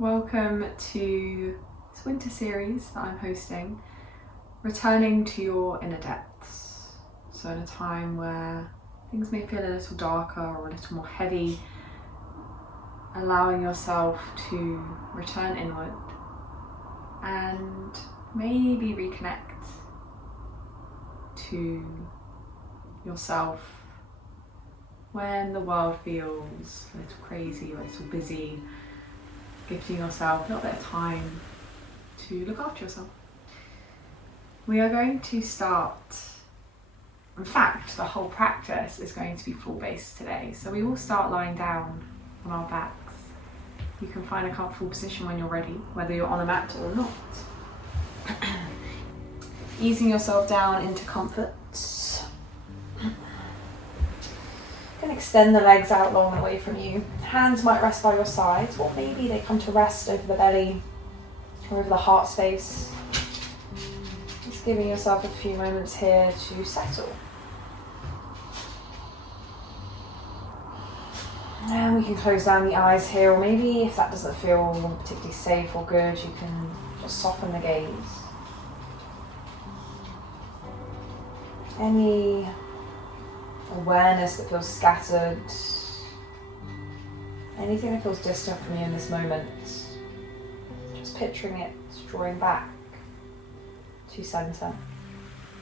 Welcome to this winter series that I'm hosting, returning to your inner depths. So in a time where things may feel a little darker or a little more heavy, allowing yourself to return inward and maybe reconnect to yourself when the world feels a little crazy or a little busy. Gifting yourself a little bit of time to look after yourself. We are going to start, in fact, the whole practice is going to be floor-based today. So we will start lying down on our backs. You can find a comfortable position when you're ready, whether you're on a mat or not. Easing yourself down into comfort. You can extend the legs out long and away from you. Hands might rest by your sides, or maybe they come to rest over the belly or over the heart space. Just giving yourself a few moments here to settle. And we can close down the eyes here, or maybe if that doesn't feel particularly safe or good, you can just soften the gaze. Any awareness that feels scattered, anything that feels distant from you in this moment, just picturing it drawing back to center.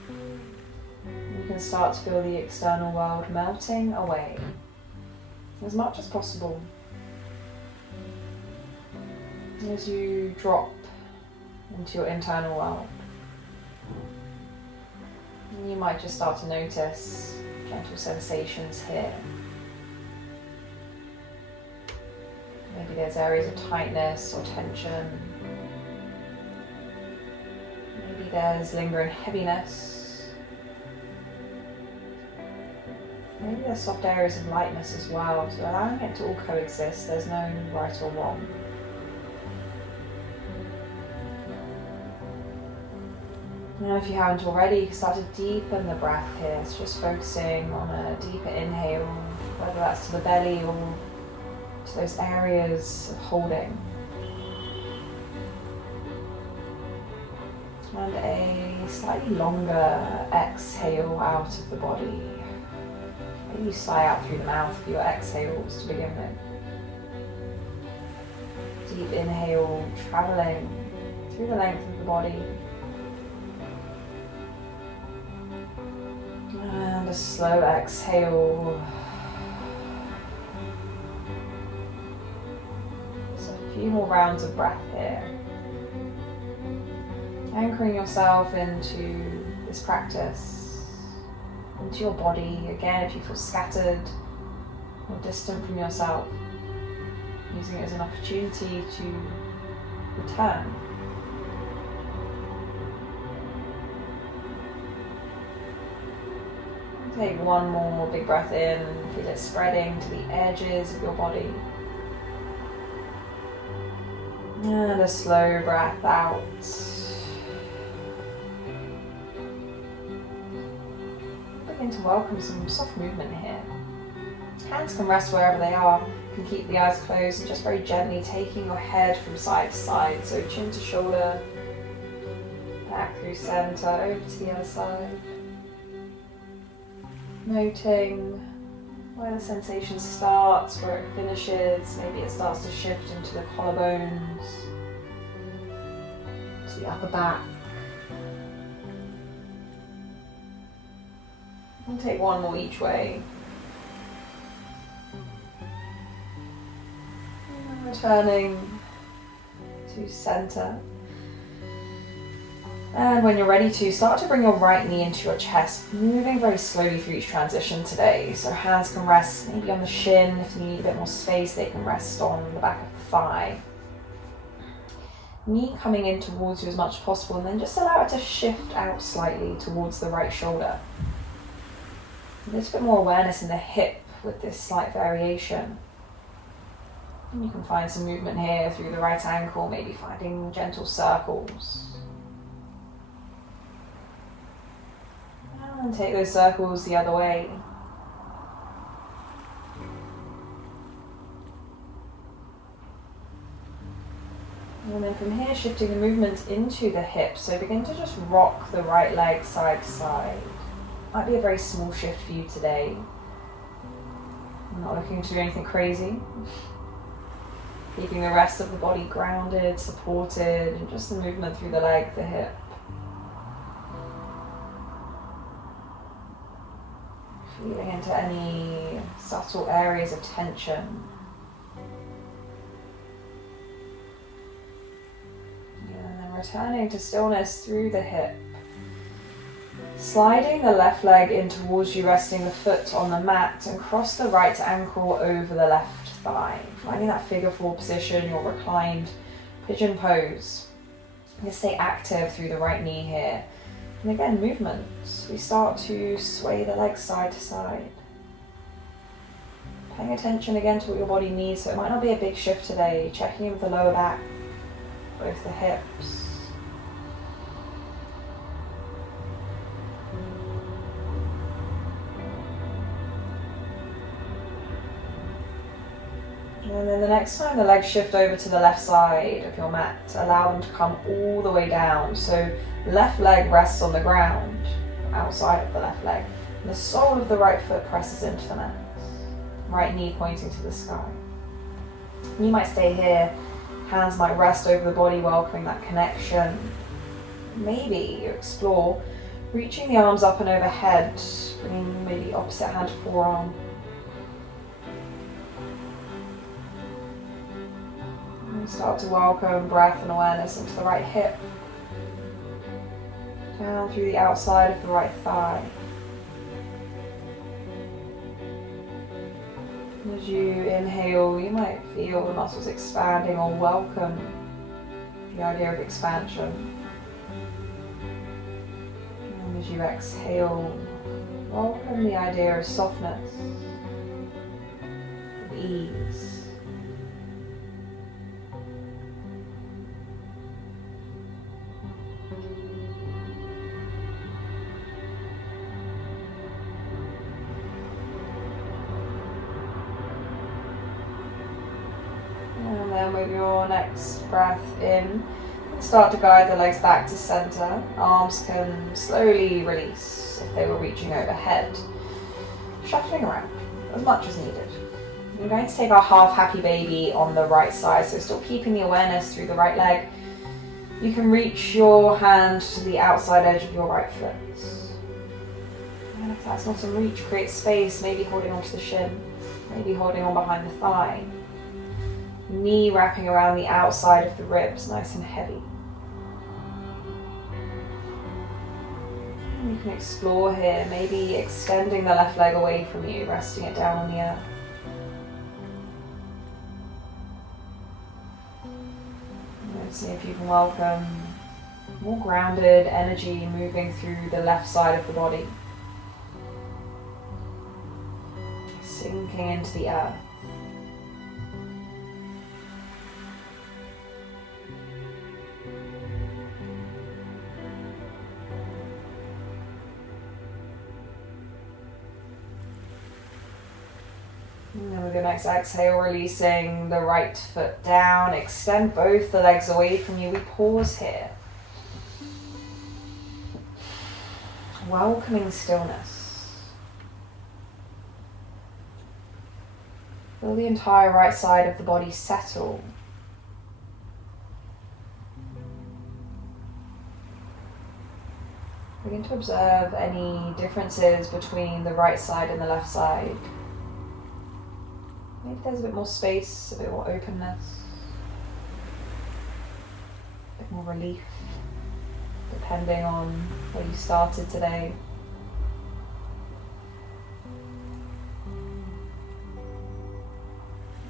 You can start to feel the external world melting away as much as possible as you drop into your internal world. You might just start to notice gentle sensations here. Maybe there's areas of tightness or tension. Maybe there's lingering heaviness. Maybe there's soft areas of lightness as well. So allowing it to all coexist, there's no right or wrong. Now, if you haven't already, you can start to deepen the breath here. So just focusing on a deeper inhale, whether that's to the belly or to those areas of holding. And a slightly longer exhale out of the body. Maybe you sigh out through the mouth for your exhales to begin with. Deep inhale, traveling through the length of the body. And a slow exhale. So a few more rounds of breath here. Anchoring yourself into this practice, into your body. Again, if you feel scattered or distant from yourself, using it as an opportunity to return. Take one more big breath in, feel it spreading to the edges of your body. And a slow breath out. Begin to welcome some soft movement here. Hands can rest wherever they are. You can keep the eyes closed and just very gently taking your head from side to side. So chin to shoulder, back through center, over to the other side. Noting where the sensation starts, where it finishes. Maybe it starts to shift into the collarbones, to the upper back. And take one more each way. And returning to center. And when you're ready to, start to bring your right knee into your chest, moving very slowly through each transition today. So hands can rest maybe on the shin. If you need a bit more space, they can rest on the back of the thigh. Knee coming in towards you as much as possible, and then just allow it to shift out slightly towards the right shoulder. A little bit more awareness in the hip with this slight variation. And you can find some movement here through the right ankle, maybe finding gentle circles. And take those circles the other way. And then from here, shifting the movement into the hips. So begin to just rock the right leg side to side. Might be a very small shift for you today. I'm not looking to do anything crazy. Keeping the rest of the body grounded, supported, and just the movement through the leg, the hip. Feeling into any subtle areas of tension. And then returning to stillness through the hip. Sliding the left leg in towards you, resting the foot on the mat, and cross the right ankle over the left thigh. Finding that figure four position, your reclined pigeon pose. You stay active through the right knee here. And again, movements. We start to sway the legs side to side. Paying attention again to what your body needs. So it might not be a big shift today. Checking in with the lower back, both the hips. And then the next time the legs shift over to the left side of your mat, allow them to come all the way down. So left leg rests on the ground, outside of the left leg. And the sole of the right foot presses into the mat. Right knee pointing to the sky. And you might stay here, hands might rest over the body, welcoming that connection. Maybe you explore reaching the arms up and overhead, bringing maybe opposite hand to forearm. Start to welcome breath and awareness into the right hip, down through the outside of the right thigh. And as you inhale, you might feel the muscles expanding or welcome the idea of expansion. And as you exhale, welcome the idea of softness, of ease. And then with your next breath in, start to guide the legs back to center. Arms can slowly release if they were reaching overhead. Shuffling around as much as needed. We're going to take our half happy baby on the right side, so still keeping the awareness through the right leg. You can reach your hand to the outside edge of your right foot. And if that's not in reach, create space, maybe holding onto the shin, maybe holding on behind the thigh. Knee wrapping around the outside of the ribs, nice and heavy. And you can explore here, maybe extending the left leg away from you, resting it down on the earth. See if you can welcome more grounded energy moving through the left side of the body. Sinking into the earth. And then with your next exhale, releasing the right foot down, extend both the legs away from you. We pause here. Welcoming stillness. Feel the entire right side of the body settle. Begin to observe any differences between the right side and the left side. Maybe there's a bit more space, a bit more openness, a bit more relief, depending on where you started today.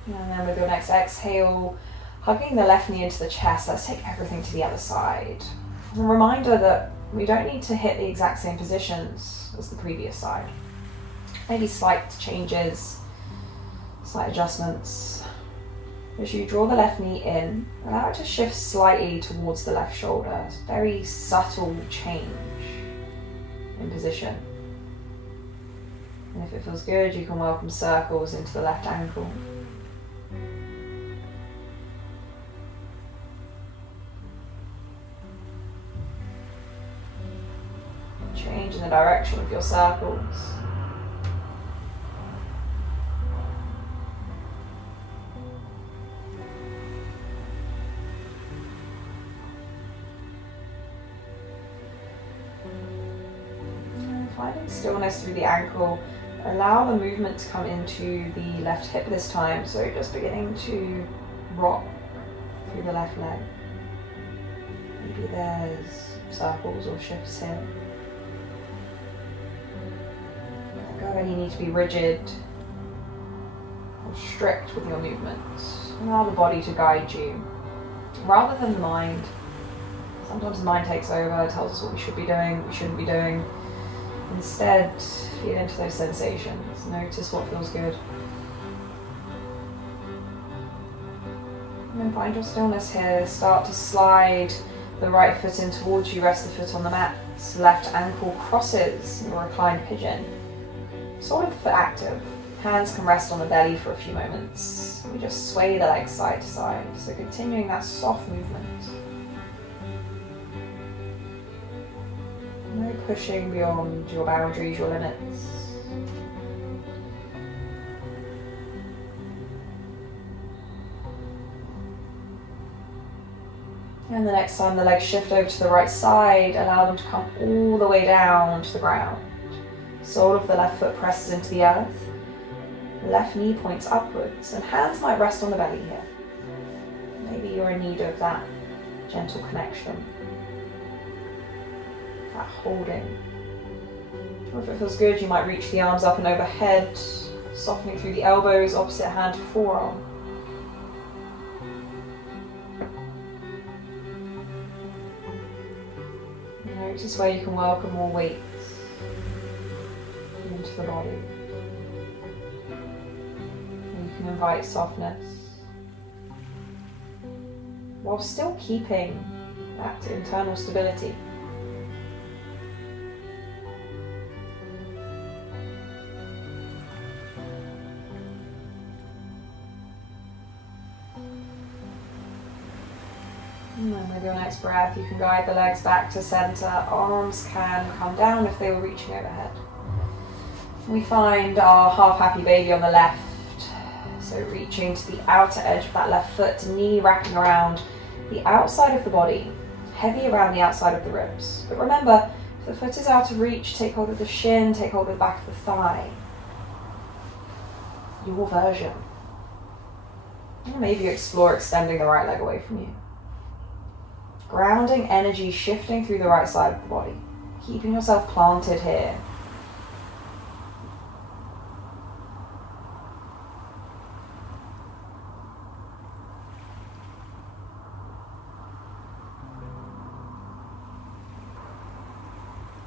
And then with your next exhale, hugging the left knee into the chest, let's take everything to the other side. A reminder that we don't need to hit the exact same positions as the previous side. Maybe slight changes, slight adjustments. As you draw the left knee in, allow it to shift slightly towards the left shoulder. It's a very subtle change in position. And if it feels good, you can welcome circles into the left ankle. in the direction of your circles. And finding stillness through the ankle. Allow the movement to come into the left hip this time, so just beginning to rock through the left leg. Maybe there's circles or shifts here. Let go of any need to be rigid or strict with your movements. Allow the body to guide you rather than the mind. Sometimes the mind takes over, tells us what we should be doing, what we shouldn't be doing. Instead, feel into those sensations. Notice what feels good. And then find your stillness here. Start to slide the right foot in towards you. Rest the foot on the mat. Left ankle crosses in your reclined pigeon. Sort of foot active. Hands can rest on the belly for a few moments. We just sway the legs side to side. So continuing that soft movement. No pushing beyond your boundaries, your limits. And the next time the legs shift over to the right side, allow them to come all the way down to the ground. Sole of the left foot presses into the earth. Left knee points upwards, and hands might rest on the belly here. Maybe you're in need of that gentle connection. That holding. Or if it feels good, you might reach the arms up and overhead, softening through the elbows, opposite hand to forearm. Notice where you can welcome more weight into the body. And you can invite softness while still keeping that internal stability. And then with your next breath, you can guide the legs back to center. Arms can come down if they were reaching overhead. We find our half happy baby on the left. So reaching to the outer edge of that left foot, knee wrapping around the outside of the body, heavy around the outside of the ribs. But remember, if the foot is out of reach, take hold of the shin, take hold of the back of the thigh. Your version. And maybe explore extending the right leg away from you. Grounding energy shifting through the right side of the body. Keeping yourself planted here.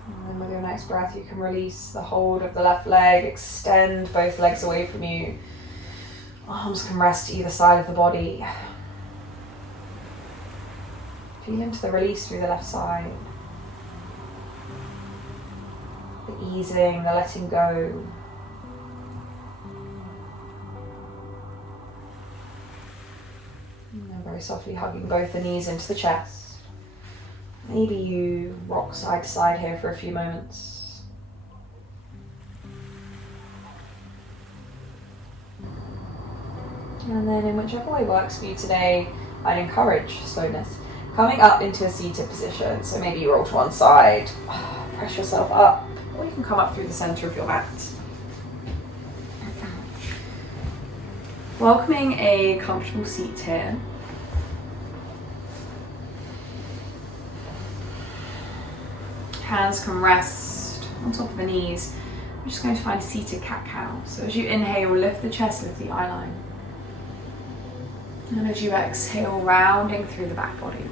And then with your next breath, you can release the hold of the left leg. Extend both legs away from you. Arms can rest either side of the body. Feel into the release through the left side. The easing, the letting go. And then very softly hugging both the knees into the chest. Maybe you rock side to side here for a few moments. And then in whichever way works for you today, I'd encourage slowness. Coming up into a seated position, so maybe you roll to one side, press yourself up, or you can come up through the center of your mat. Welcoming a comfortable seat here. Hands can rest on top of the knees. I'm just going to find a seated cat-cow. So as you inhale, lift the chest, lift the eyeline. And as you exhale, rounding through the back body.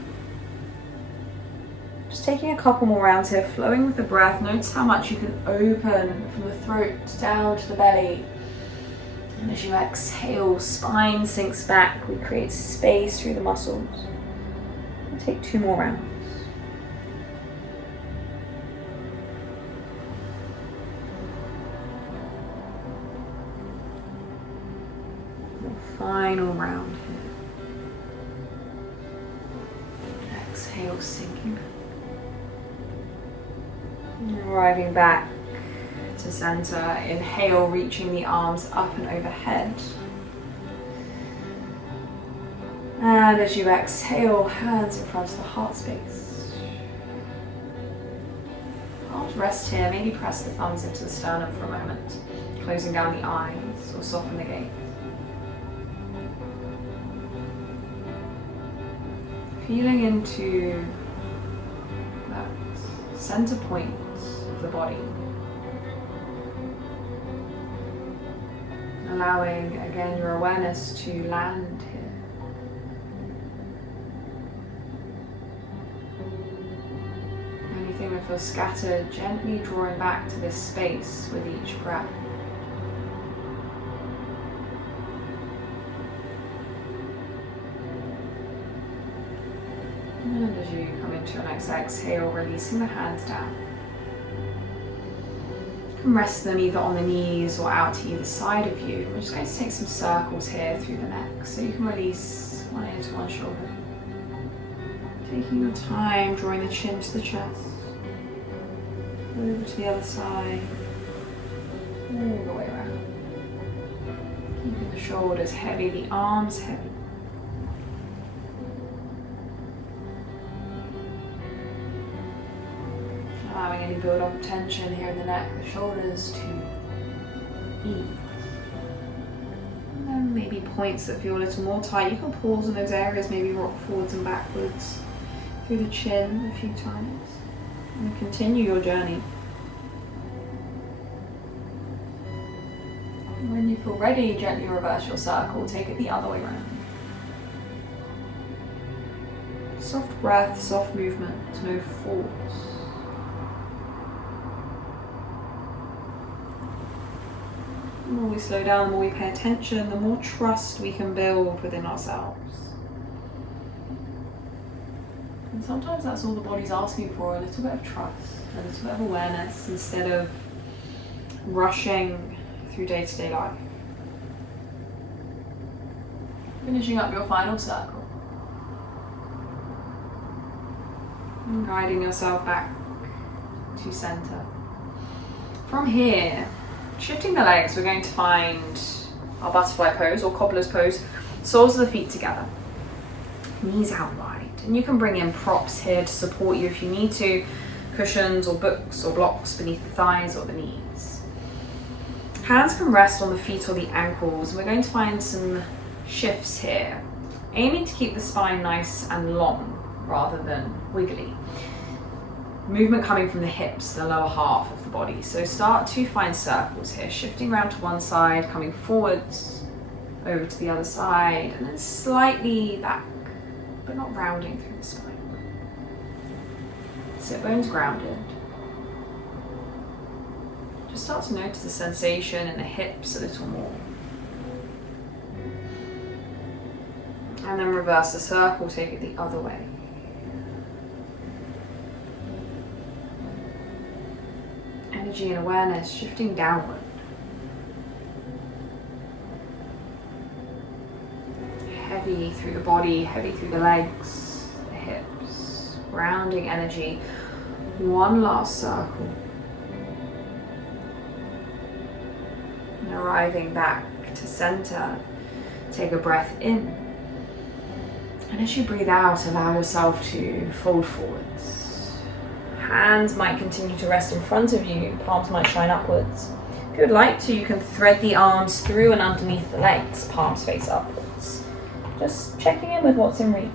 Just taking a couple more rounds here, flowing with the breath. Notice how much you can open from the throat down to the belly. And as you exhale, spine sinks back. We create space through the muscles. We'll take 2 more rounds. Final round here. Exhale, sinking. And Arriving back to center. Inhale, reaching the arms up and overhead. And as you exhale, hands in front of the heart space. I'll rest here, maybe press the thumbs into the sternum for a moment, closing down the eyes or soften the gaze. Feeling into that center point of the body. Allowing again your awareness to land here. Anything that feels scattered, gently drawing back to this space with each breath. And as you come into your next exhale, releasing the hands down. You can rest them either on the knees or out to either side of you. We're just going to take some circles here through the neck, so you can release one ear to one shoulder. Taking your time, drawing the chin to the chest. Over to the other side. All the way around. Keeping the shoulders heavy, the arms heavy. Allowing any build up of tension here in the neck, the shoulders to ease. And then maybe points that feel a little more tight. You can pause in those areas, maybe rock forwards and backwards through the chin a few times. And continue your journey. And when you feel ready, gently reverse your circle, take it the other way around. Soft breath, soft movement, no force. The more we slow down, the more we pay attention, the more trust we can build within ourselves. And sometimes that's all the body's asking for, a little bit of trust, a little bit of awareness, instead of rushing through day-to-day life. Finishing up your final circle. And guiding yourself back to center. From here, shifting the legs, we're going to find our butterfly pose or cobbler's pose, soles of the feet together, knees out wide. And you can bring in props here to support you if you need to, cushions or books or blocks beneath the thighs or the knees. Hands can rest on the feet or the ankles. We're going to find some shifts here, aiming to keep the spine nice and long rather than wiggly. Movement coming from the hips, the lower half of the body. So start to find circles here, shifting around to one side, coming forwards, over to the other side, and then slightly back, but not rounding through the spine. Sit bones grounded. Just start to notice the sensation in the hips a little more. And then reverse the circle, take it the other way. Energy and awareness shifting downward. Heavy through the body, heavy through the legs, the hips. Grounding energy. One last circle. And arriving back to center. Take a breath in. And as you breathe out, allow yourself to fold forwards. Hands might continue to rest in front of you, palms might shine upwards. If you would like to, you can thread the arms through and underneath the legs, palms face upwards. Just checking in with what's in reach.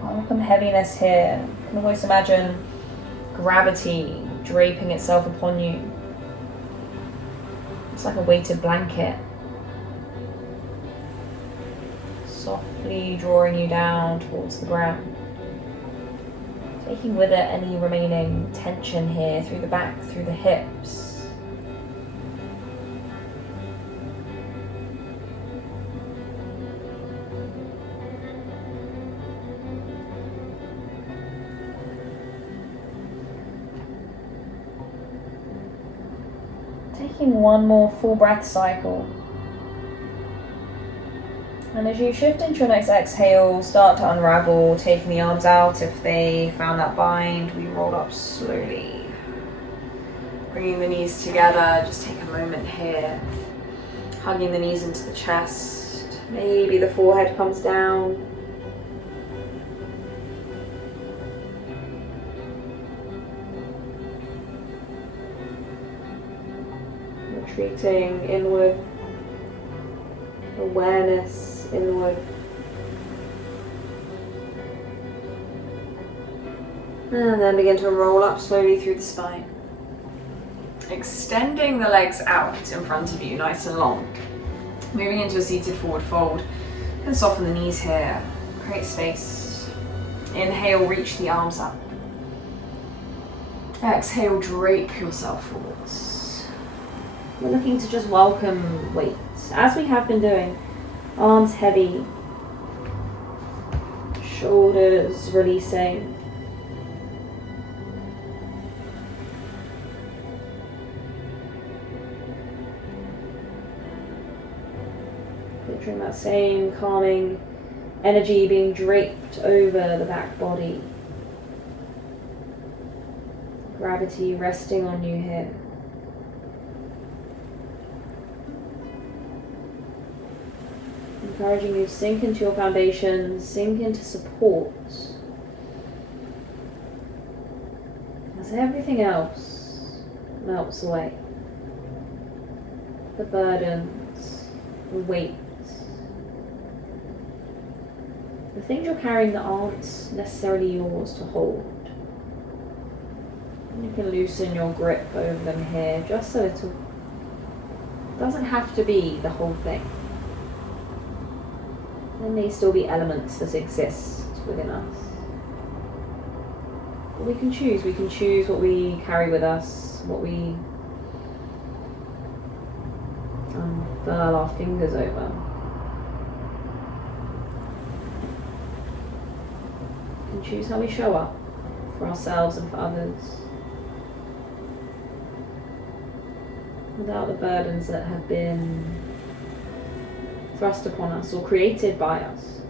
Welcome heaviness here. You can always imagine gravity draping itself upon you. It's like a weighted blanket. Softly drawing you down towards the ground. Taking with it any remaining tension here through the back, through the hips. Taking one more full breath cycle. And as you shift into your next exhale, start to unravel, taking the arms out if they found that bind. We roll up slowly. Bringing the knees together, just take a moment here. Hugging the knees into the chest. Maybe the forehead comes down. Retreating inward. Awareness inward. And then begin to roll up slowly through the spine. Extending the legs out in front of you, nice and long. Moving into a seated forward fold. You can soften the knees here. Create space. Inhale, reach the arms up. Exhale, drape yourself forwards. We're looking to just welcome weight, as we have been doing. Arms heavy. Shoulders releasing. Picturing that same calming energy being draped over the back body. Gravity resting on you here. Encouraging you to sink into your foundations, sink into support. As everything else melts away. The burdens, the weight. The things you're carrying that aren't necessarily yours to hold. And you can loosen your grip over them here just a little. It doesn't have to be the whole thing. There may still be elements that exist within us. But we can choose what we carry with us, what we unfurl our fingers over. We can choose how we show up for ourselves and for others, without the burdens that have been thrust upon us or created by us.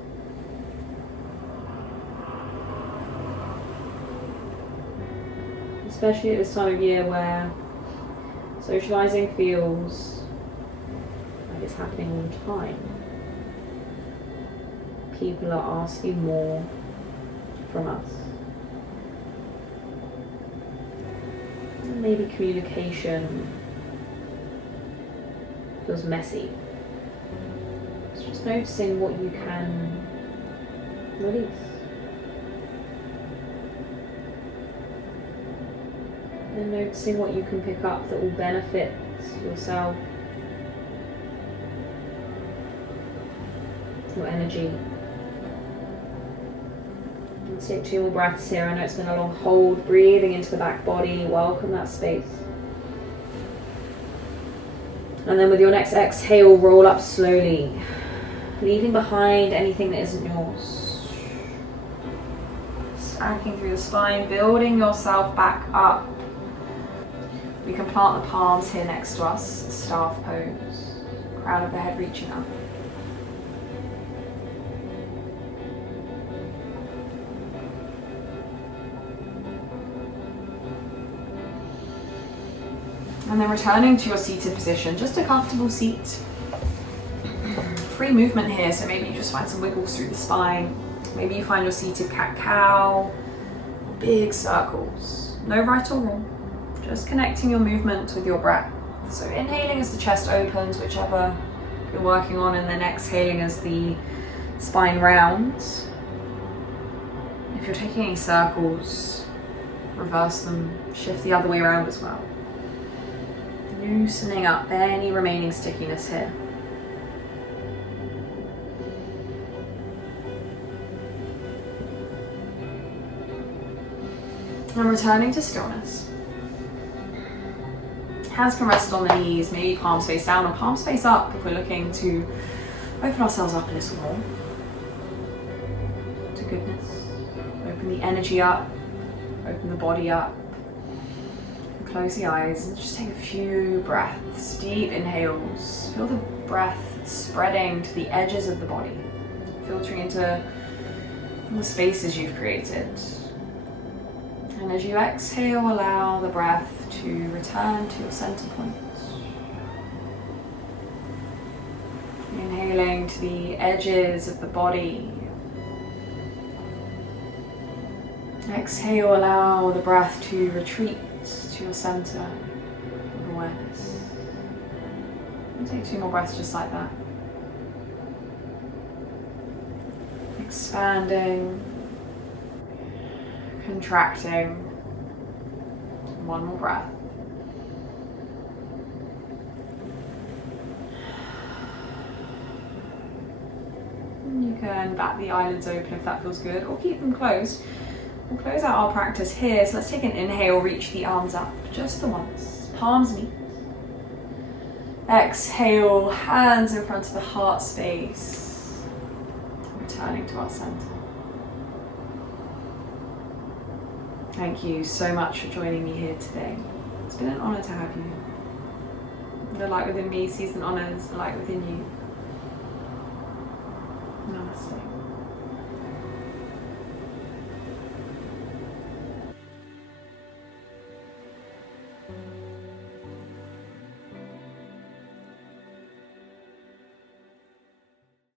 Especially at this time of year where socializing feels like it's happening all the time. People are asking more from us. And maybe communication feels messy. Just noticing what you can release. And noticing what you can pick up that will benefit yourself, your energy. Let's take 2 more breaths here. I know it's been a long hold. Breathing into the back body. Welcome that space. And then with your next exhale, roll up slowly, leaving behind anything that isn't yours. Stacking through the spine, building yourself back up. We can plant the palms here next to us, staff pose, crown of the head reaching up. And then returning to your seated position, just a comfortable seat. Free movement here, so maybe you just find some wiggles through the spine. Maybe you find your seated cat-cow, big circles. No right or wrong, just connecting your movement with your breath. So inhaling as the chest opens, whichever you're working on, and then exhaling as the spine rounds. If you're taking any circles, reverse them, shift the other way around as well. Loosening up any remaining stickiness here. And returning to stillness. Hands can rest on the knees, maybe palms face down or palms face up if we're looking to open ourselves up a little more to goodness. Open the energy up, open the body up. close the eyes and just take a few breaths, deep inhales. Feel the breath spreading to the edges of the body, filtering into the spaces you've created. And as you exhale, allow the breath to return to your center point. Inhaling to the edges of the body. Exhale, allow the breath to retreat to your center of awareness. And take 2 more breaths just like that. Expanding, contracting. 1 more breath. You can bat the eyelids open if that feels good, or keep them closed. We'll close out our practice here, so let's take an inhale, reach the arms up, just the once, palms meet. Exhale, hands in front of the heart space, returning to our center. Thank you so much for joining me here today. It's been an honor to have you. The light within me sees and honors the light within you. Namaste.